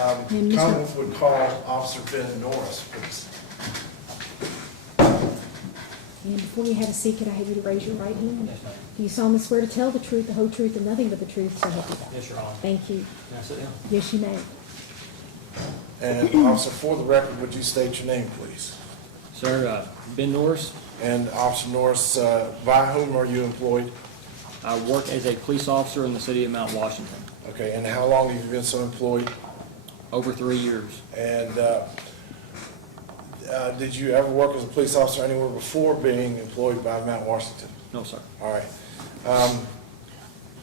Commonwealth would call Officer Ben Norris, please. And before you have a seat, could I have you to raise your right hand? Yes, ma'am. Do you solemnly swear to tell the truth, the whole truth, and nothing but the truth, so help you God? Yes, Your Honor. Thank you. Can I sit down? Yes, you may. And Officer, for the record, would you state your name, please? Sir, Ben Norris. And Officer Norris, by whom are you employed? I work as a police officer in the city of Mount Washington. Okay, and how long have you been so employed? Over 3 years. And did you ever work as a police officer anywhere before being employed by Mount Washington? No, sir. All right.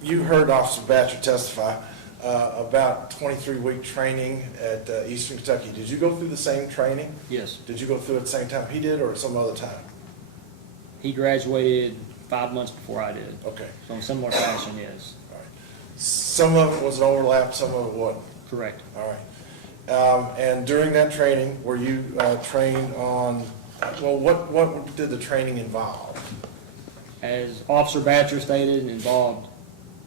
You heard Officer Batcher testify about 23-week training at Eastern Kentucky. Did you go through the same training? Yes. Did you go through it at the same time he did or at some other time? He graduated 5 months before I did. Okay. So in similar fashion, yes. All right. Some of it was an overlap, some of it wasn't. Correct. All right. And during that training, were you trained on, well, what did the training involve? As Officer Batcher stated, it involved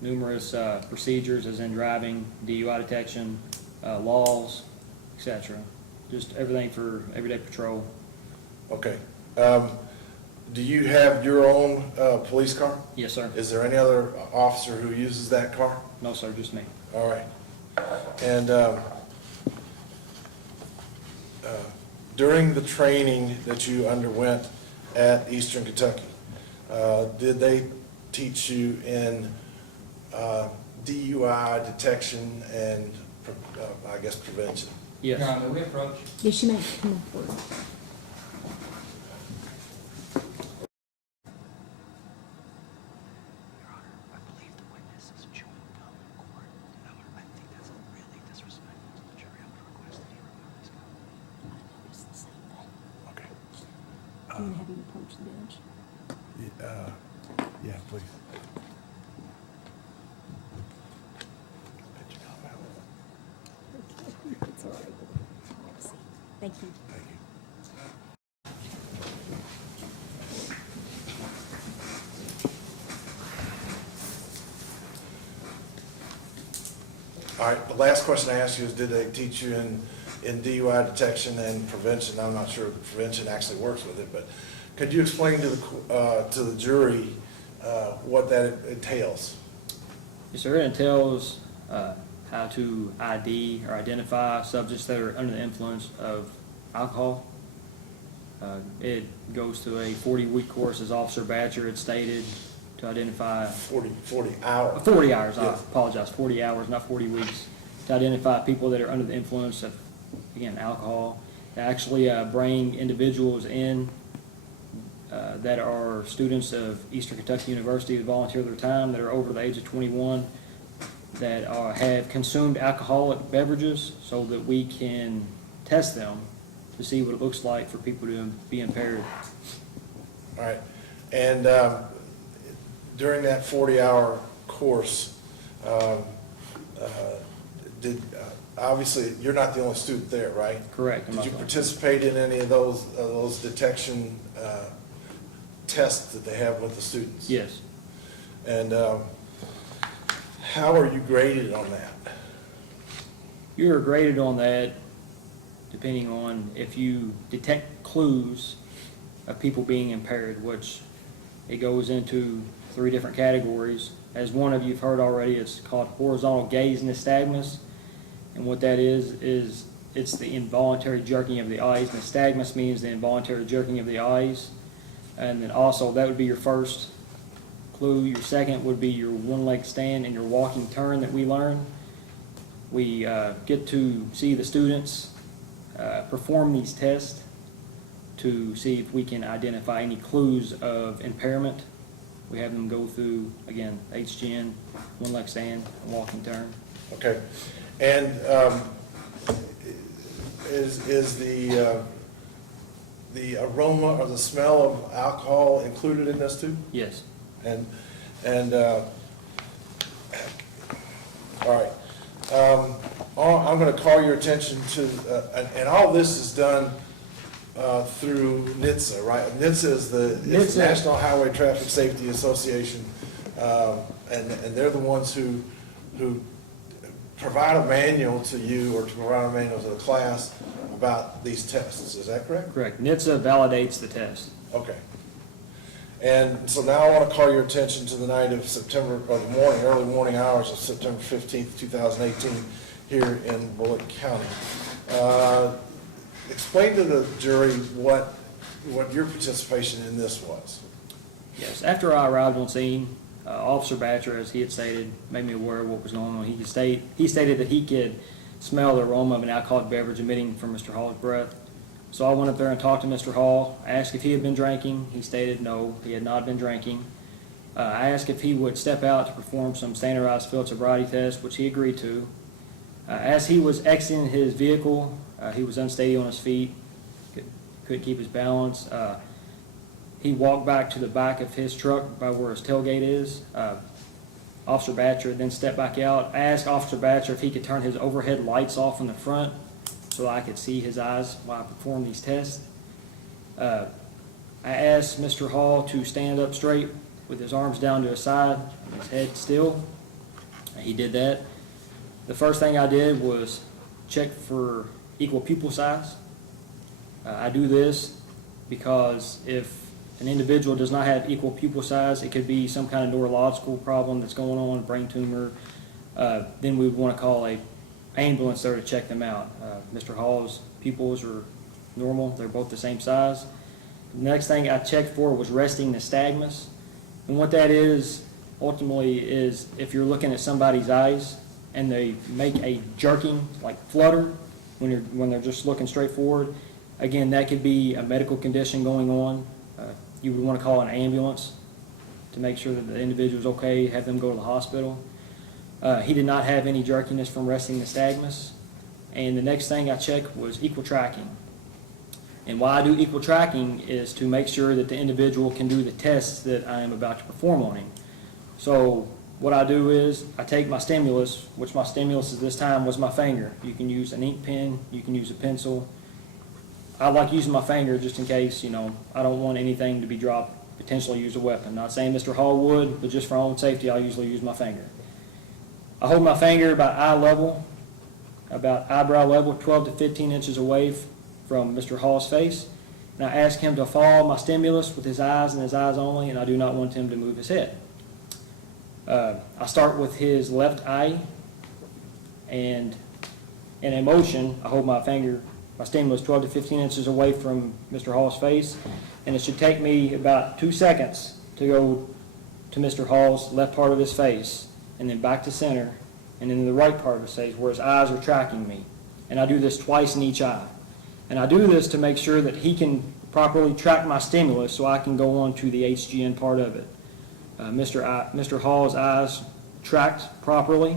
numerous procedures, as in driving, DUI detection, laws, etc. Just everything for everyday patrol. Okay. Do you have your own police car? Yes, sir. Is there any other officer who uses that car? No, sir, just me. All right. And during the training that you underwent at Eastern Kentucky, did they teach you in DUI detection and, I guess, prevention? Yes. Your Honor, may we approach? Yes, you may. Come on forward. Okay. I'm going to have you approach the bench. Yeah, please. It's all right. Have a seat. Thank you. Thank you. All right, the last question I asked you is, did they teach you in DUI detection and prevention? I'm not sure if prevention actually works with it, but could you explain to the jury what that entails? Yes, sir. It entails how to ID or identify subjects that are under the influence of alcohol. It goes to a 40-week course, as Officer Batcher had stated, to identify 40 hours. 40 hours. I Yes. apologize. 40 hours, not 40 weeks, to identify people that are under the influence of, again, alcohol. To actually bring individuals in that are students of Eastern Kentucky University that volunteer their time, that are over the age of 21, that have consumed alcoholic beverages, so that we can test them to see what it looks like for people to be impaired. All right, and during that 40-hour course, obviously, you're not the only student there, right? Correct. Did you participate in any of those detection tests that they have with the students? Yes. And how are you graded on that? You are graded on that depending on if you detect clues of people being impaired, which it goes into 3 different categories. As one of you've heard already, it's called horizontal gaze nystagmus. And what that is it's the involuntary jerking of the eyes. Nystagmus means the involuntary jerking of the eyes. And then also, that would be your first clue. Your second would be your one-leg stand and your walking turn that we learn. We get to see the students perform these tests to see if we can identify any clues of impairment. We have them go through, again, HGN, one-leg stand, and walking turn. Okay, and is the aroma or the smell of alcohol included in this too? Yes. And all right, I'm going to call your attention to, and all this is done through NHTSA, right? NHTSA is the National Highway Traffic Safety Association, and they're the ones who provide a manual to you or to provide a manual to the class about these tests, is that correct? Correct. NHTSA validates the test. Okay. And so now I want to call your attention to the night of September, or the morning, early morning hours of September 15th, 2018, here in Bullitt County. Explain to the jury what your participation in this was. Yes, after I arrived on scene, Officer Batcher, as he had stated, made me aware of what was going on. He stated that he could smell the aroma of an alcoholic beverage emitting from Mr. Hall's breath. So I went up there and talked to Mr. Hall. I asked if he had been drinking. He stated no, he had not been drinking. I asked if he would step out to perform some standardized field sobriety tests, which he agreed to. As he was exiting his vehicle, he was unsteady on his feet, couldn't keep his balance. He walked back to the back of his truck by where his tailgate is. Officer Batcher then stepped back out. I asked Officer Batcher if he could turn his overhead lights off in the front so I could see his eyes while I performed these tests. I asked Mr. Hall to stand up straight with his arms down to his side and his head still. He did that. The first thing I did was check for equal pupil size. I do this because if an individual does not have equal pupil size, it could be some kind of neurological problem that's going on, brain tumor. Then we would want to call an ambulance there to check them out. Mr. Hall's pupils are normal. They're both the same size. The next thing I checked for was resting nystagmus. And what that is, ultimately, is if you're looking at somebody's eyes and they make a jerking, like flutter, when they're just looking straight forward, again, that could be a medical condition going on. You would want to call an ambulance to make sure that the individual is okay, have them go to the hospital. He did not have any jerkiness from resting nystagmus. And the next thing I checked was equal tracking. And why I do equal tracking is to make sure that the individual can do the tests that I am about to perform on him. So what I do is I take my stimulus, which my stimulus at this time was my finger. You can use an ink pen, you can use a pencil. I like using my finger just in case, I don't want anything to be dropped, potentially use a weapon. Not saying Mr. Hall would, but just for our own safety, I'll usually use my finger. I hold my finger about eye level, about eyebrow level, 12 to 15 inches away from Mr. Hall's face. And I ask him to follow my stimulus with his eyes and his eyes only, and I do not want him to move his head. I start with his left eye, and in a motion, I hold my finger, my stimulus 12 to 15 inches away from Mr. Hall's face, and it should take me about 2 seconds to go to Mr. Hall's left part of his face, and then back to center, and then the right part of his face where his eyes are tracking me. And I do this twice in each eye. And I do this to make sure that he can properly track my stimulus so I can go on to the HGN part of it. Mr. Hall's eyes tracked properly,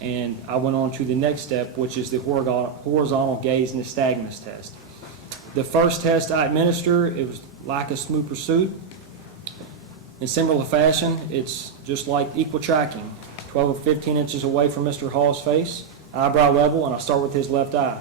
and I went on to the next step, which is the horizontal gaze nystagmus test. The first test I administered, it was like a smooth pursuit. In similar fashion, it's just like equal tracking, 12 or 15 inches away from Mr. Hall's face, eyebrow level, and I start with his left eye.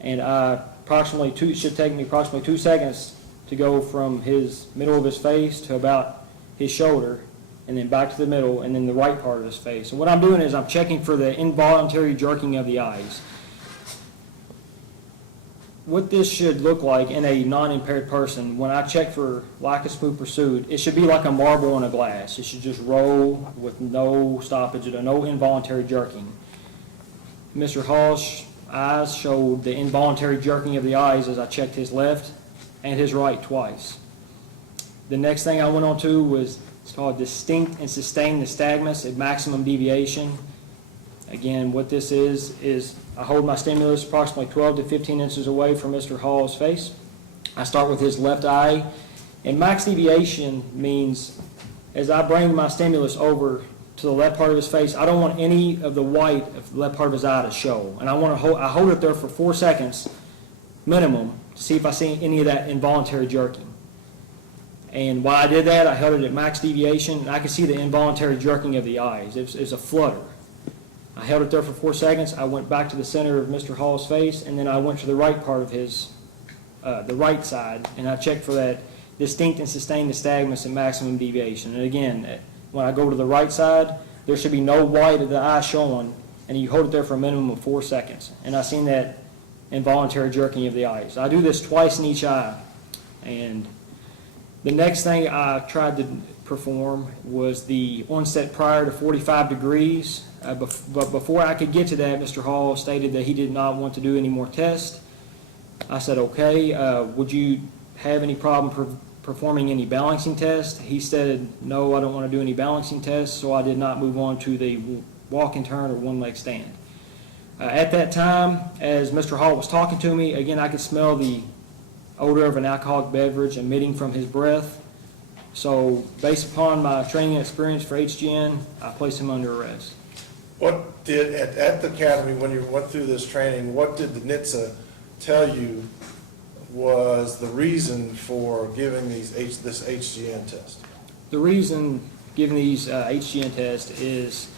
And it should take me approximately 2 seconds to go from his middle of his face to about his shoulder, and then back to the middle, and then the right part of his face. And what I'm doing is I'm checking for the involuntary jerking of the eyes. What this should look like in a non-impaired person, when I check for like a smooth pursuit, it should be like a marble on a glass. It should just roll with no stoppage or no involuntary jerking. Mr. Hall's eyes showed the involuntary jerking of the eyes as I checked his left and his right twice. The next thing I went on to was, it's called distinct and sustained nystagmus at maximum deviation. Again, what this is I hold my stimulus approximately 12 to 15 inches away from Mr. Hall's face. I start with his left eye, and max deviation means as I bring my stimulus over to the left part of his face, I don't want any of the white of the left part of his eye to show. And I hold it there for 4 seconds minimum to see if I see any of that involuntary jerking. And while I did that, I held it at max deviation, and I could see the involuntary jerking of the eyes. It was a flutter. I held it there for 4 seconds. I went back to the center of Mr. Hall's face, and then I went to the right part of his, the right side, and I checked for that distinct and sustained nystagmus at maximum deviation. And again, when I go to the right side, there should be no white of the eye showing, and you hold it there for a minimum of 4 seconds. And I seen that involuntary jerking of the eyes. I do this twice in each eye. And the next thing I tried to perform was the onset prior to 45 degrees. But before I could get to that, Mr. Hall stated that he did not want to do any more tests. I said, okay, would you have any problem performing any balancing tests? He said, no, I don't want to do any balancing tests, so I did not move on to the walk and turn or one leg stand. At that time, as Mr. Hall was talking to me, again, I could smell the odor of an alcoholic beverage emitting from his breath. So based upon my training and experience for HGN, I placed him under arrest. What did, at the academy, when you went through this training, what did the NHTSA tell you was the reason for giving this HGN test? The reason giving these HGN tests is,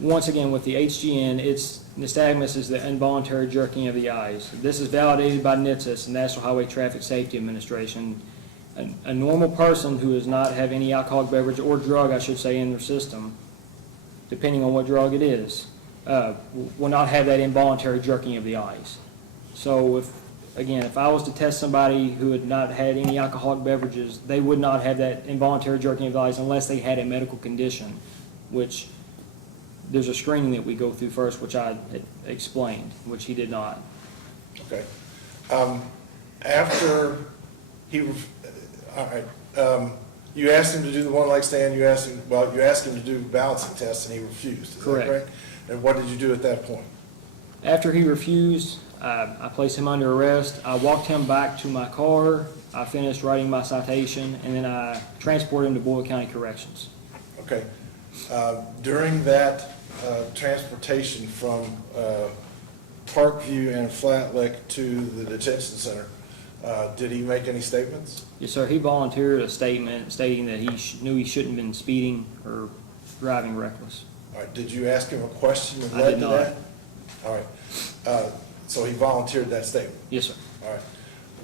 once again, with the HGN, it's nystagmus is the involuntary jerking of the eyes. This is validated by NHTSA, the National Highway Traffic Safety Administration. A normal person who does not have any alcoholic beverage or drug, I should say, in their system, depending on what drug it is, will not have that involuntary jerking of the eyes. So if I was to test somebody who had not had any alcoholic beverages, they would not have that involuntary jerking of the eyes unless they had a medical condition, which there's a screening that we go through first, which I explained, which he did not. Okay. After he, all right, you asked him to do the one leg stand, you asked him to do balancing tests, and he refused. Is Correct. that correct? And what did you do at that point? After he refused, I placed him under arrest. I walked him back to my car. I finished writing my citation, and then I transported him to Bullitt County Corrections. Okay. During that transportation from Parkview and Flat Lick to the detention center, did he make any statements? Yes, sir. He volunteered a statement stating that he knew he shouldn't have been speeding or driving reckless. All right. Did you ask him a question that I led did to not. that? All right. So he volunteered that statement? Yes, sir. All right.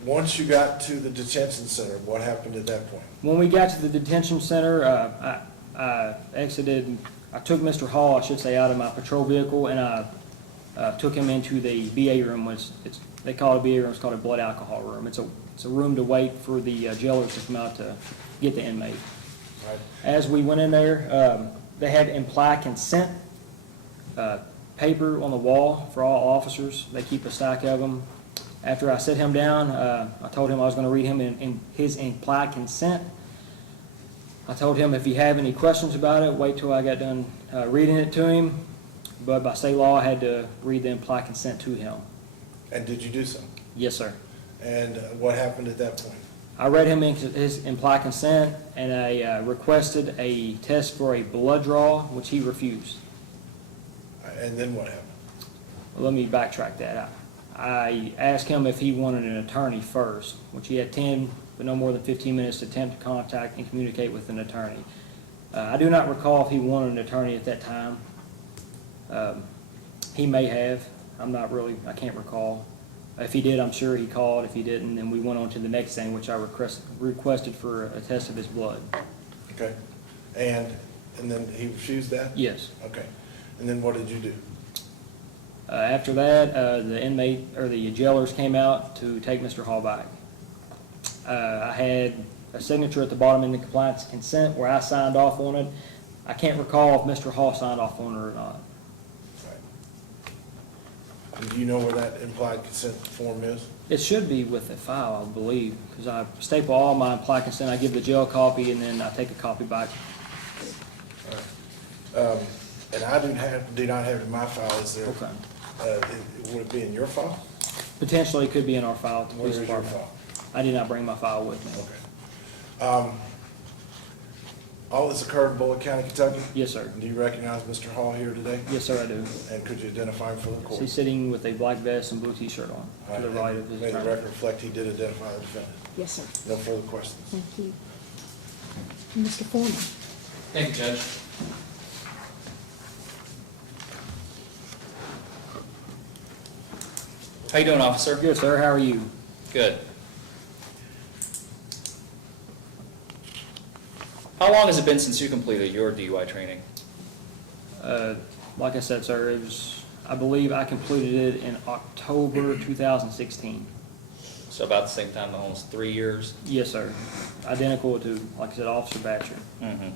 Once you got to the detention center, what happened at that point? When we got to the detention center, I took Mr. Hall, I should say, out of my patrol vehicle, and I took him into the BA room, which they call it a BA room, it's called a blood alcohol room. It's a room to wait for the jailers to come out to get the inmate. All right. As we went in there, they had implied consent paper on the wall for all officers. They keep a stack of them. After I set him down, I told him I was going to read him in his implied consent. I told him if he had any questions about it, wait till I got done reading it to him. But by state law, I had to read the implied consent to him. And did you do so? Yes, sir. And what happened at that point? I read him his implied consent, and I requested a test for a blood draw, which he refused. And then what happened? Let me backtrack that. I asked him if he wanted an attorney first, which he had 10, but no more than 15 minutes to attempt to contact and communicate with an attorney. I do not recall if he wanted an attorney at that time. He may have. I can't recall. If he did, I'm sure he called. If he didn't, then we went on to the next thing, which I requested for a test of his blood. Okay. And then he refused that? Yes. Okay. And then what did you do? After that, the inmate, or the jailers came out to take Mr. Hall back. I had a signature at the bottom in the compliance consent where I signed off on it. I can't recall if Mr. Hall signed off on it or not. Right. And do you know where that implied consent form is? It should be with the file, I believe, because I staple all my implied consent. I give the jail copy, and then I take a copy back. All right. And I do not have it in my file. Is there? Okay. Would it be in your file? Potentially, it could be in our file at the Where police is your department. file? I did not bring my file with me. Okay. All this occurred in Bullitt County, Kentucky? Yes, sir. Do you recognize Mr. Hall here today? Yes, sir, I do. And could you identify him for the court? He's sitting with a black vest and blue T-shirt on, All to the and right of his May the attorney. record reflect he did identify the defendant. Yes, sir. No further questions. Thank you. Mr. Forman. Thank you, Judge. How you doing, officer? Good, sir, how are you? Good. How long has it been since you completed your DUI training? Like I said, sir, it was, I believe I completed it in October 2016. So about the same time, almost 3 years. Yes, sir. Identical to, like I said, Officer Batcher. Mhm.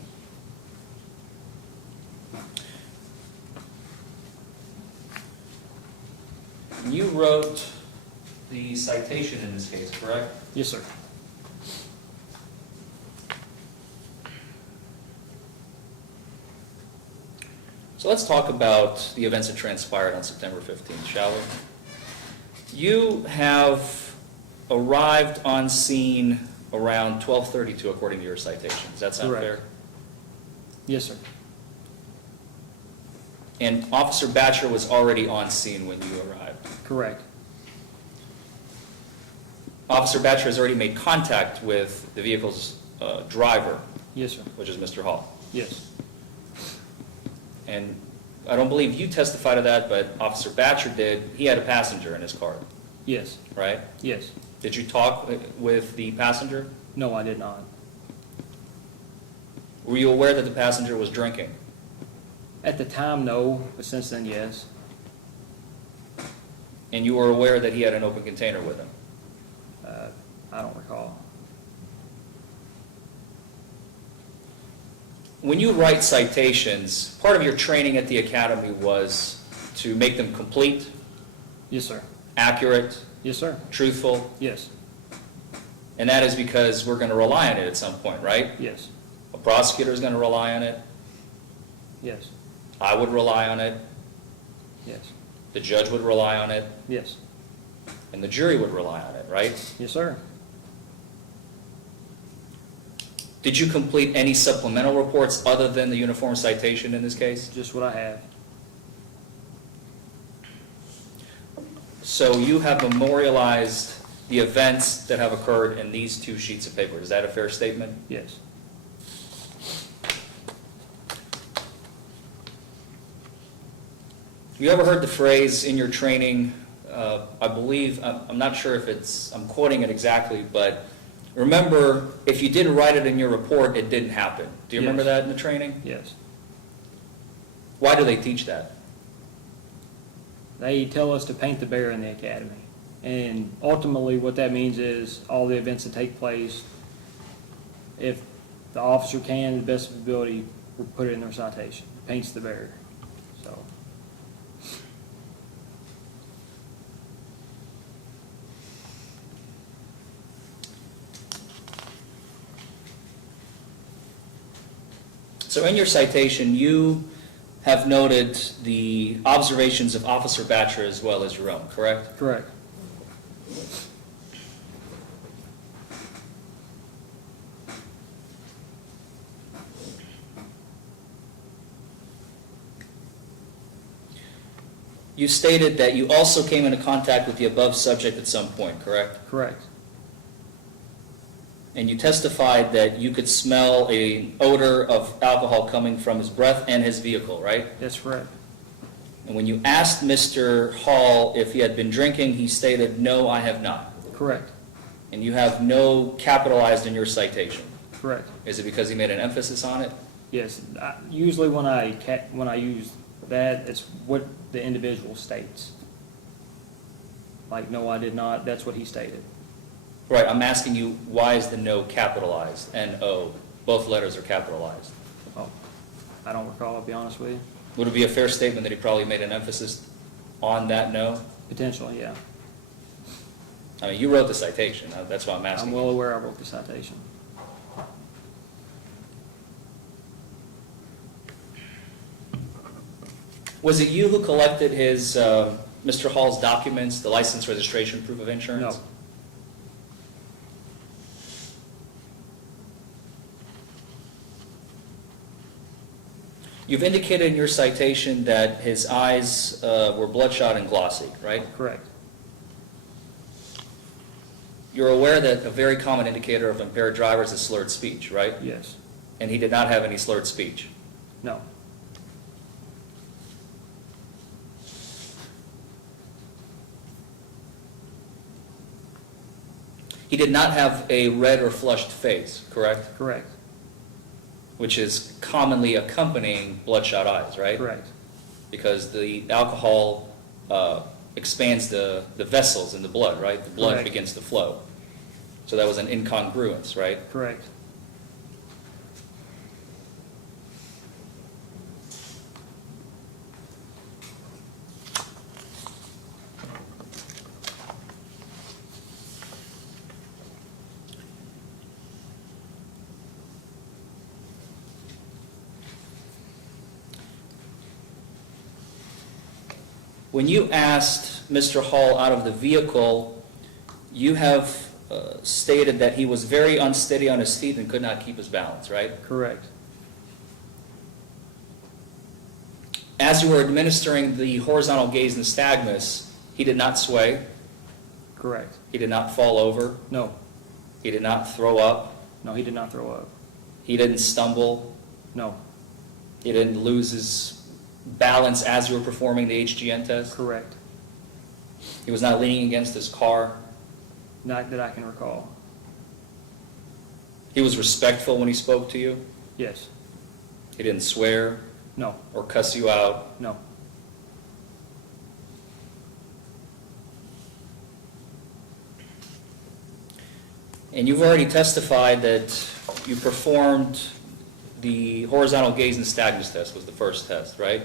You wrote the citation in this case, correct? Yes, sir. So let's talk about the events that transpired on September 15th, shall we? You have arrived on scene around 12:32 according to your citation. Does that sound Correct. fair? Yes, sir. And Officer Batcher was already on scene when you arrived. Correct. Officer Batcher has already made contact with the vehicle's driver, Yes, sir. which is Mr. Hall. Yes. And I don't believe you testified to that, but Officer Batcher did. He had a passenger in his car, Yes. right? Yes. Did you talk with the passenger? No, I did not. Were you aware that the passenger was drinking? At the time, no, but since then, yes. And you were aware that he had an open container with him? I don't recall. When you write citations, part of your training at the academy was to make them complete, Yes, sir. accurate, Yes, sir. truthful, Yes. and that is because we're going to rely on it at some point, right? Yes. A prosecutor is going to rely on it. Yes. I would rely on it. Yes. The judge would rely on it. Yes. And the jury would rely on it, right? Yes, sir. Did you complete any supplemental reports other than the uniform citation in this case? Just what I have. So you have memorialized the events that have occurred in these 2 sheets of paper. Is that a fair statement? Yes. You ever heard the phrase in your training, I believe, I'm not sure if I'm quoting it exactly, but remember, if you didn't write it in your report, it didn't happen. Do you remember Yes. that in the training? Yes. Why do they teach that? They tell us to paint the bear in the academy. And ultimately, what that means is all the events that take place, if the officer can, to the best of his ability, will put it in their citation. Paints the bear. So, So in your citation, you have noted the observations of Officer Batcher as well as your own, correct? correct. You stated that you also came into contact with the above subject at some point, correct? Correct. And you testified that you could smell an odor of alcohol coming from his breath and his vehicle, right? That's correct. And when you asked Mr. Hall if he had been drinking, he stated, "No, I have not." Correct. And you have no capitalized in your citation. Correct. Is it because he made an emphasis on it? Yes. Usually when I use that, it's what the individual states. Like, no, I did not. That's what he stated. Right, I'm asking you, why is the no capitalized, N-O? Both letters are capitalized. Oh, I don't recall, I'll be honest with you. Would it be a fair statement that he probably made an emphasis on that no? Potentially, yeah. I mean, you wrote the citation, that's why I'm I'm asking. well aware I wrote the citation. Was it you who collected his, Mr. Hall's documents, the license, registration, proof of insurance? No. You've indicated in your citation that his eyes were bloodshot and glossy, right? Correct. You're aware that a very common indicator of impaired drivers is slurred speech, right? Yes. And he did not have any slurred speech. No. He did not have a red or flushed face, correct? Correct. Which is commonly accompanying bloodshot eyes, right? Correct. because the alcohol expands the vessels in the blood, right? The blood Correct. begins to flow. So that was an incongruence, right? Correct. When you asked Mr. Hall out of the vehicle, you have stated that he was very unsteady on his feet and could not keep his balance, right? Correct. As you were administering the horizontal gaze nystagmus, he did not sway, Correct. he did not fall over, No. he did not throw up, No, he did not throw up. he didn't stumble, No. he didn't lose his balance as you were performing the HGN test. Correct. He was not leaning against his car. Not that I can recall. He was respectful when he spoke to you. Yes. He didn't swear No. or cuss you out. No. And you've already testified that you performed the horizontal gaze nystagmus test, was the first test, right?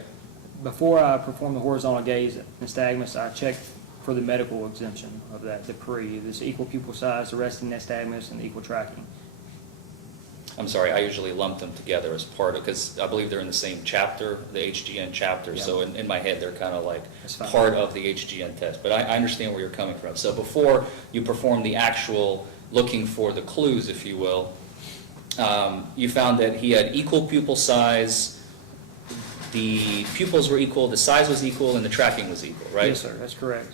Before I performed the horizontal gaze nystagmus, I checked for the medical exemption of that, the pre, this equal pupil size, the resting nystagmus, and the equal tracking. I'm sorry, I usually lump them together as part of, because I believe they're in the same chapter, the HGN chapter, Yeah. so in my head, they're kind of like That's fine. part of the HGN test. But I understand where you're coming from. So before you perform the actual looking for the clues, if you will, you found that he had equal pupil size, the pupils were equal, the size was equal, and the tracking was equal, right? Yes, sir, that's correct.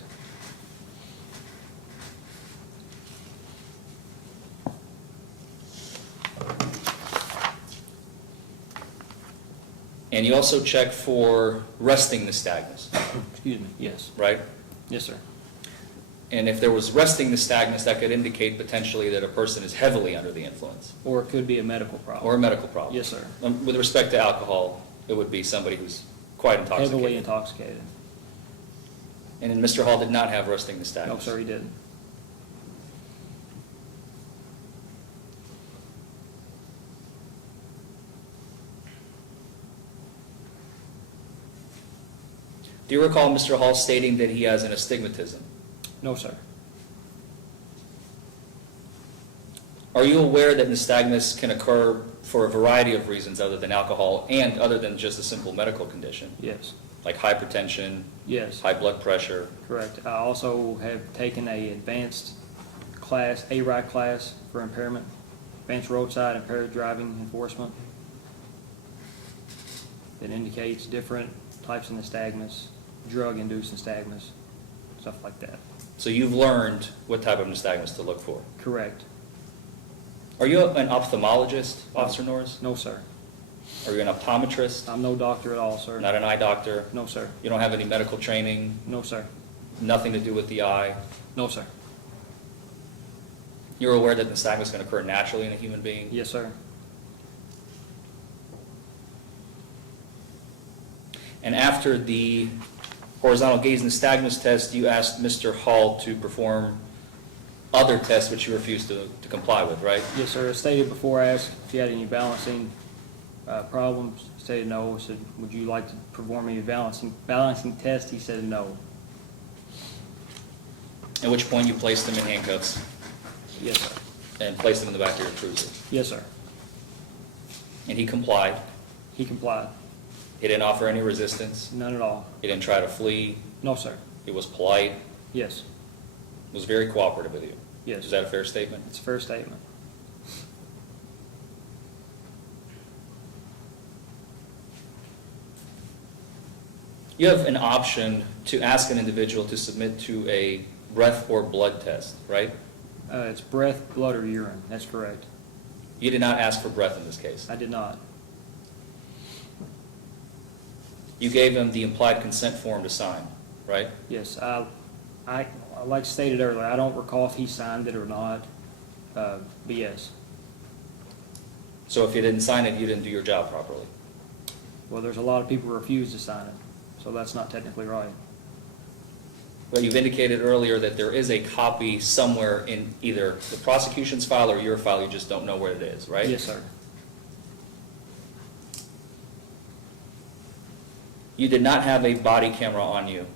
And you also checked for resting nystagmus, Excuse me, yes. right? Yes, sir. And if there was resting nystagmus, that could indicate potentially that a person is heavily under the influence, Or it could be a medical problem. or a medical problem. Yes, sir. With respect to alcohol, it would be somebody who's quite Heavily intoxicated. intoxicated. And then Mr. Hall did not have resting nystagmus. No, sir, he didn't. Do you recall Mr. Hall stating that he has an astigmatism? No, sir. Are you aware that nystagmus can occur for a variety of reasons other than alcohol and other than just a simple medical condition, Yes. like hypertension, Yes, high blood pressure? correct. I also have taken a advanced class, A-RIDE class for impairment, advanced roadside impaired driving enforcement, that indicates different types of nystagmus, drug-induced nystagmus, stuff like that. So you've learned what type of nystagmus to look for. Correct. Are you an ophthalmologist, Officer Norris? No, sir. Are you an optometrist? I'm no doctor at all, sir. Not an eye doctor? No, sir. You don't have any medical training? No, sir. Nothing to do with the eye? No, sir. You're aware that nystagmus can occur naturally in a human being? Yes, sir. And after the horizontal gaze nystagmus test, you asked Mr. Hall to perform other tests which you refused to comply with, right? Yes, sir. As stated before, I asked if you had any balancing problems. He stated no. I said, would you like to perform any balancing test? He said no. At which point you placed him in handcuffs Yes, sir. and placed him in the back of your cruiser. Yes, sir. And he complied. He complied. He didn't offer any resistance. None at all. He didn't try to flee. No, sir. He was polite. Yes. Was very cooperative with you. Yes. Is that a fair statement? It's a fair statement. You have an option to ask an individual to submit to a breath or blood test, right? It's breath, blood, or urine. That's correct. You did not ask for breath in this case. I did not. You gave him the implied consent form to sign, right? Yes. Like stated earlier, I don't recall if he signed it or not. But yes. So if you didn't sign it, you didn't do your job properly. Well, there's a lot of people who refuse to sign it. so that's not technically right. But you've indicated earlier that there is a copy somewhere in either the prosecution's file or your file, you just don't know where it is, right? Yes, sir. You did not have a body camera on you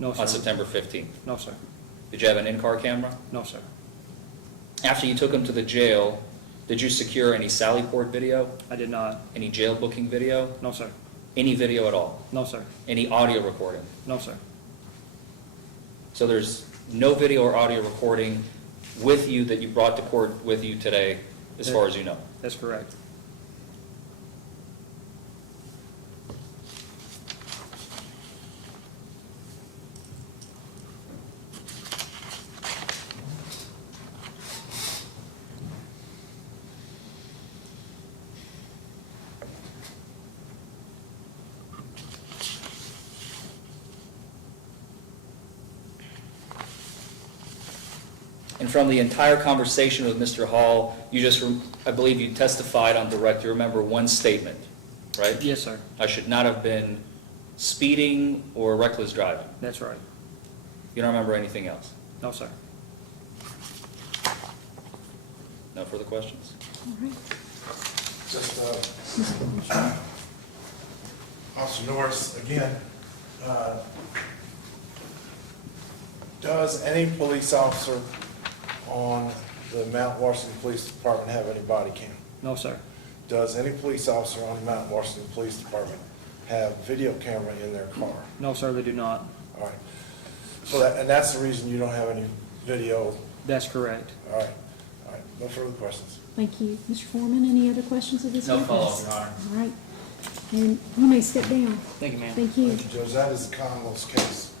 No, on sir. September 15th. No, sir. Did you have an in-car camera? No, sir. After you took him to the jail, did you secure any Sally Port video? I did not. Any jail booking video? No, sir. Any video at all? No, sir. Any audio recording? No, sir. So there's no video or audio recording with you that you brought to court with you today, as far as you know? That's correct. And from the entire conversation with Mr. Hall, you just, I believe you testified on direct, you remember one statement, right? Yes, sir. I should not have been speeding or reckless driving. That's right. You don't remember anything else? No, sir. No further questions? All right. Just, Officer Norris, again, does any police officer on the Mount Washington Police Department have any body cam? No, sir. Does any police officer on the Mount Washington Police Department have video camera in their car? No, sir, they do not. All right. So that, and that's the reason you don't have any video? That's correct. All right. All right. No further questions. Thank you. Mr. Forman, any other questions of this No witness? follow-up, Your Honor. All right. And you may step down. Thank you, ma'am. Thank you. Thank you, Judge. That is the Commonwealth's case.